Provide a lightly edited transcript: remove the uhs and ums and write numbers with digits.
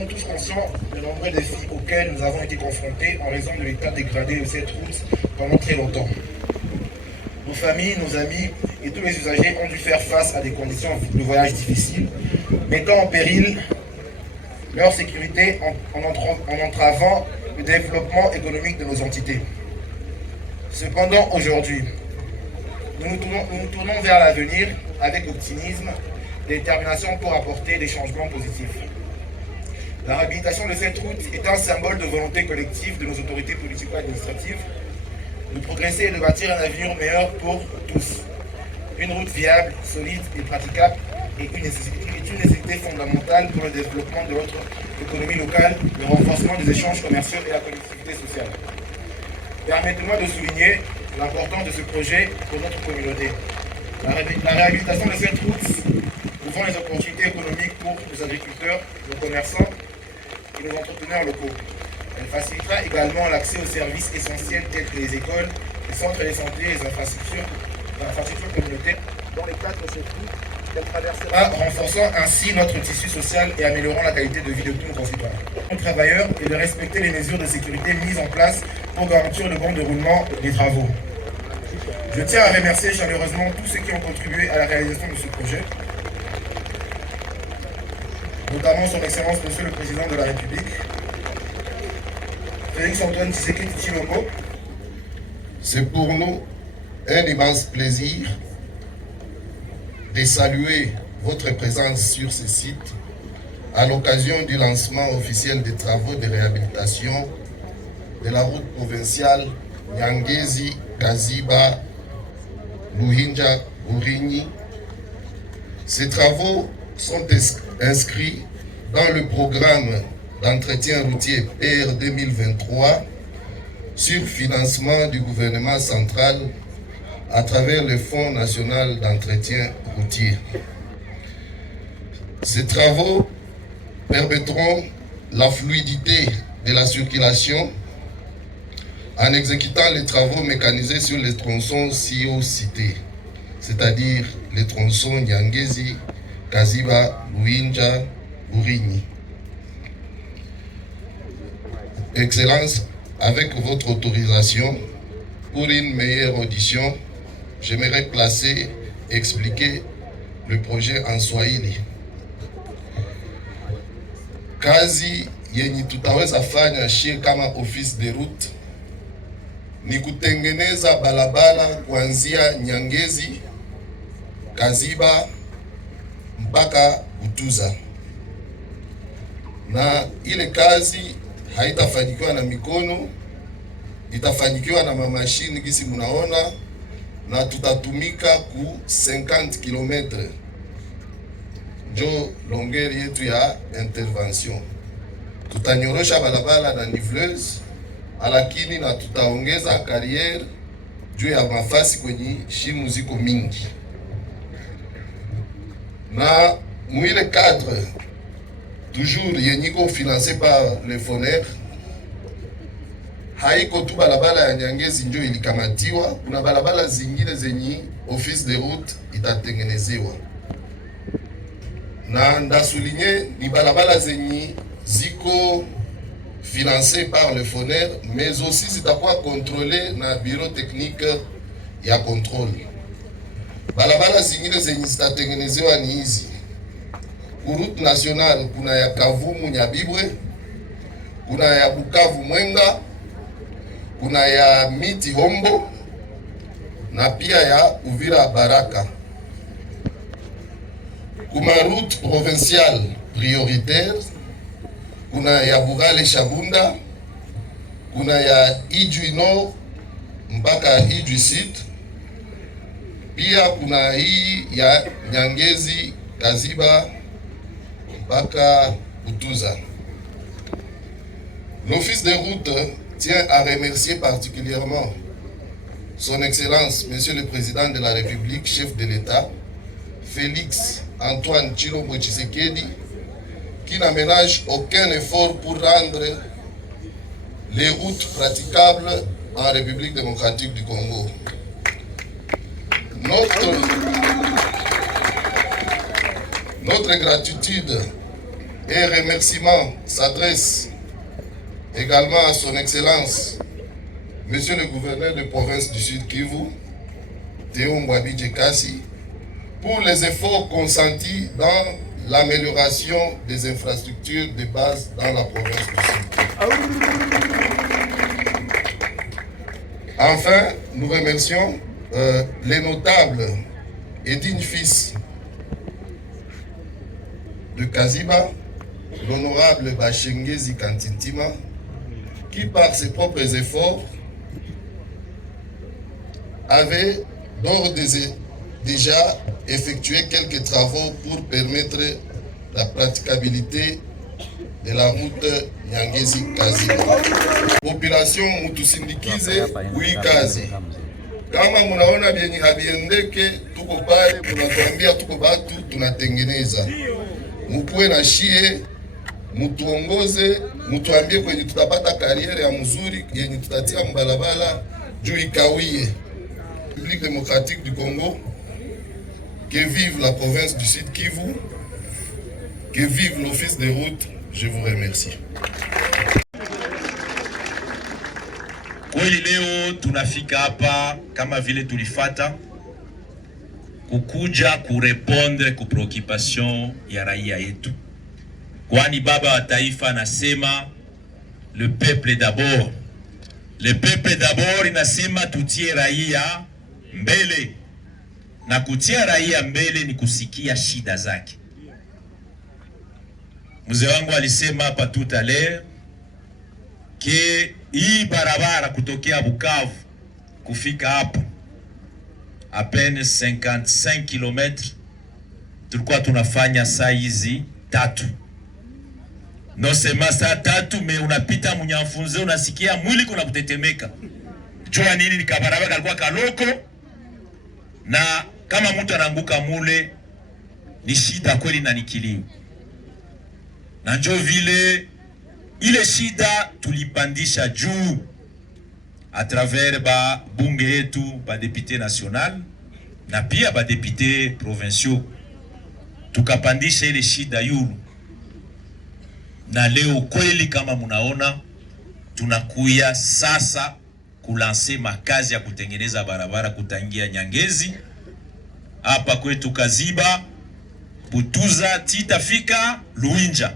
sommes tous conscients de nombreux défis auxquels nous avons été confrontés en raison de l'état dégradé de cette route pendant très longtemps. Nos familles, nos amis et tous les usagers ont dû faire face à des conditions de voyage difficiles, mettant en péril leur sécurité en entravant le développement économique de nos entités. Cependant, aujourd'hui, nous nous tournons vers l'avenir avec optimisme et détermination pour apporter des changements positifs. La réhabilitation de cette route est un symbole de volonté collective de nos autorités politico-administratives de progresser et de bâtir un avenir meilleur pour tous. Une route viable, solide et praticable est une nécessité fondamentale pour le développement de notre économie locale, le renforcement des échanges commerciaux et la connectivité sociale. Permettez-moi de souligner l'importance de ce projet pour notre communauté. La réhabilitation de cette route ouvre les opportunités économiques pour nos agriculteurs, nos commerçants et nos entrepreneurs locaux. Elle facilitera également l'accès aux services essentiels tels que les écoles, les centres de santé et les infrastructures communautaires dans les cadres de cette route. Elle traversera, renforçant ainsi notre tissu social et améliorant la qualité de vie de tous nos concitoyens. Nos travailleurs et de respecter les mesures de sécurité mises en place pour garantir le bon déroulement des travaux. Je tiens à remercier chaleureusement tous ceux qui ont contribué à la réalisation de ce projet, notamment son Excellence Monsieur le Président de la République, Félix Antoine Tshisekedi Tshilombo. C'est pour nous un immense plaisir de saluer votre présence sur ce site à l'occasion du lancement officiel des travaux de réhabilitation de la route provinciale Nyangezi, Kaziba, Luhinja, Urinyi. Ces travaux sont inscrits dans le programme d'entretien routier PR 2023 sur financement du gouvernement central à travers le Fonds national d'entretien routier. Ces travaux permettront la fluidité de la circulation en exécutant les travaux mécanisés sur les tronçons ci-haut cités, c'est-à-dire les tronçons Nyangezi, Kaziba, Luhinja, Urinyi. Excellence, avec votre autorisation, pour une meilleure audition, j'aimerais placer et expliquer le projet en Swahili. Kazi yenye tutaweza fanya shie kama office de route ni kutengeneza barabara kuanzia Nyangezi, Kaziba mpaka Butuza, na ile kazi haitafanyikiwa na mikono, itafanyikiwa na mamashini gisi munaona, na tutatumika ku 50 km njo longeri yetu ya intervention. Tutanyorosha barabara na niveleuse, lakini na tutaongeza carrière juu ya mafasi kwenye shimu ziko mingi. Na muile cadre toujours yenyiko financé par le FONER, haiko tu barabara ya Nyangezi njo ilikamatiwa, kuna barabara zingine zenye office de route itatengenezewa. Na ndasulinye ni barabara zenye ziko financé par le FONER, mais aussi zitakuwa contrôlé na bureau technique ya contrôle. Barabara zingine zenye zitatengenezewa ni hizi: route nationale kuna ya Kavumu Nyabibwe, kuna ya Bukavu Mwenga, kuna ya Miti Hombo na pia ya Uvira Baraka. Kuma route provinciale prioritaire kuna ya Bugale Shabunda, kuna ya Ijwi Nord mpaka Ijwi Sud, pia kuna hii ya Nyangezi, Kaziba mpaka Butuza. L'office de route tient à remercier particulièrement son Excellence, Monsieur le Président de la République, chef de l'État, Félix Antoine Tshilombo Tshisekedi, qui n'aménage aucun effort pour rendre les routes praticables en République démocratique du Congo. Notre gratitude et remerciements s'adressent également à son Excellence, Monsieur le gouverneur de province du Sud Kivu, Théo Mwabi Djekasi, pour les efforts consentis dans l'amélioration des infrastructures de base dans la province du Sud. Enfin, nous remercions les notables et dignes fils de Kaziba, l'honorable Bashengezi Kantintima, qui par ses propres efforts avait d'ores et déjà effectué quelques travaux pour permettre la praticabilité de la route Nyangezi-Kaziba. Population mutusindikize kuikazi. Kama munaona byenye habiendeke, tuko pale, munatuambia tuko batu tunatengeneza. Mukue na shie, mutuongoze, mutuambie kwenye tutapata kariere ya mzuri yenye tutatia mbalabala juu ikawie. République démocratique du Congo, que vive la province du Sud Kivu, que vive l'office des routes, je vous remercie. Kweli leo tunafika hapa kama vile tulifata kukuja kurepondre ku preoccupation ya raia yetu, kwani baba wa taifa anasema le peuple d'abord. Le peuple d'abord inasema tutie raia mbele, na kutia raia mbele ni kusikia shida zake. Mzee wangu alisema hapa tout à l'heure ke hii barabara kutokea Bukavu kufika hapa à peine 55 km, tulikuwa tunafanya saa hizi 3. No sema saa 3, me unapita Munyafunze unasikia mwili kuna kutetemeka. Jua nini? Ni kabarabara kalikuwa kaloko, na kama mtu anaanguka mule ni shida kweli na nikilio. Na njo vile ile shida tulipandisha juu à travers ba bunge yetu, ba député national na pia ba député provinciaux, tukapandisha ile shida yulu. Na leo kweli kama munaona tunakuya sasa kulanse makazi ya kutengeneza barabara kutangia Nyangezi hapa kwetu Kaziba, Butuza, titafika Luinja.